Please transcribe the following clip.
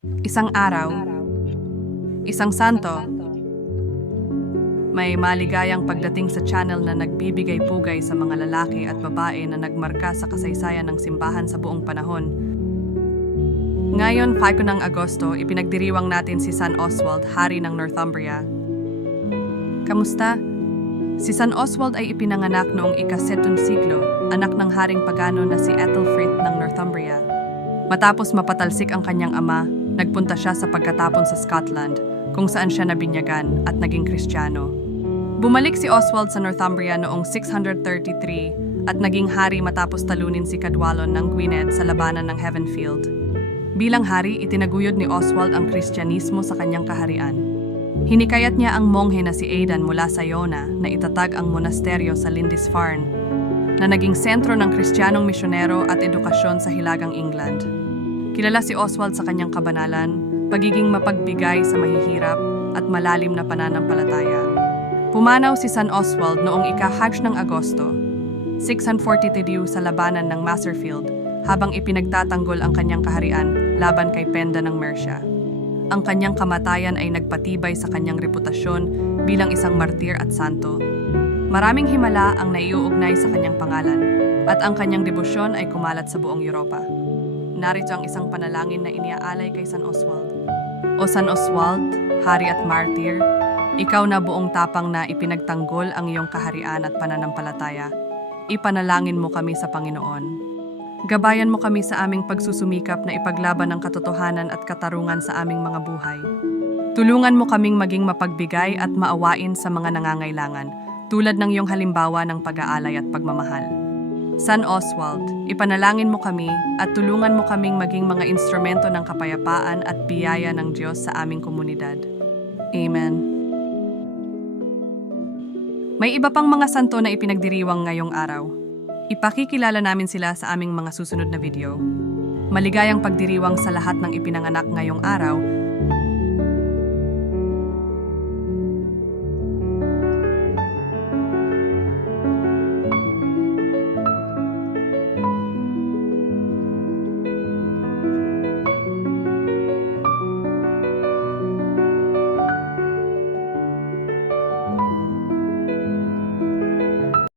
Isang araw, isang santo, may maligayang pagdating sa channel na nagbibigay pugay sa mga lalaki at babae na nagmarka sa kasaysayan ng simbahan sa buong panahon. Ngayon, 5 ng Agosto, ipinagdiriwang natin si San Oswald, Hari ng Northumbria. Kamusta? Si San Oswald ay ipinanganak noong ikasetong siglo, anak ng haring pagano na si Ethelfrith ng Northumbria. Matapos mapatalsik ang kanyang ama, nagpunta siya sa pagkatapon sa Scotland, kung saan siya nabinyagan at naging Kristiyano. Bumalik si Oswald sa Northumbria noong 633 at naging hari matapos talunin si Cadwallon ng Gwynedd sa labanan ng Heavenfield. Bilang hari, itinaguyod ni Oswald ang Kristyanismo sa kanyang kaharian. Hinikayat niya ang monghe na si Aidan mula sa Iona na itatag ang monasteryo sa Lindisfarne, na naging sentro ng kristyanong misyonero at edukasyon sa Hilagang England. Kilala si Oswald sa kanyang kabanalan, pagiging mapagbigay sa mahihirap at malalim na pananampalataya. Pumanaw si San Oswald noong ika-hatch ng Agosto, 642 sa labanan ng Maserfield habang ipinagtatanggol ang kanyang kaharian laban kay Penda ng Mercia. Ang kanyang kamatayan ay nagpatibay sa kanyang reputasyon bilang isang martir at santo. Maraming himala ang naiuugnay sa kanyang pangalan at ang kanyang debosyon ay kumalat sa buong Europa. Narito ang isang panalangin na iniaalay kay San Oswald. O San Oswald, hari at martir, ikaw na buong tapang na ipinagtanggol ang iyong kaharian at pananampalataya. Ipanalangin mo kami sa Panginoon. Gabayan mo kami sa aming pagsusumikap na ipaglaban ang katotohanan at katarungan sa aming mga buhay. Tulungan mo kaming maging mapagbigay at maawain sa mga nangangailangan, tulad ng iyong halimbawa ng pag-aalay at pagmamahal. San Oswald, ipanalangin mo kami at tulungan mo kaming maging mga instrumento ng kapayapaan at biyaya ng Diyos sa aming komunidad. Amen. May iba pang mga santo na ipinagdiriwang ngayong araw. Ipakikilala namin sila sa aming mga susunod na video. Maligayang pagdiriwang sa lahat ng ipinanganak ngayong araw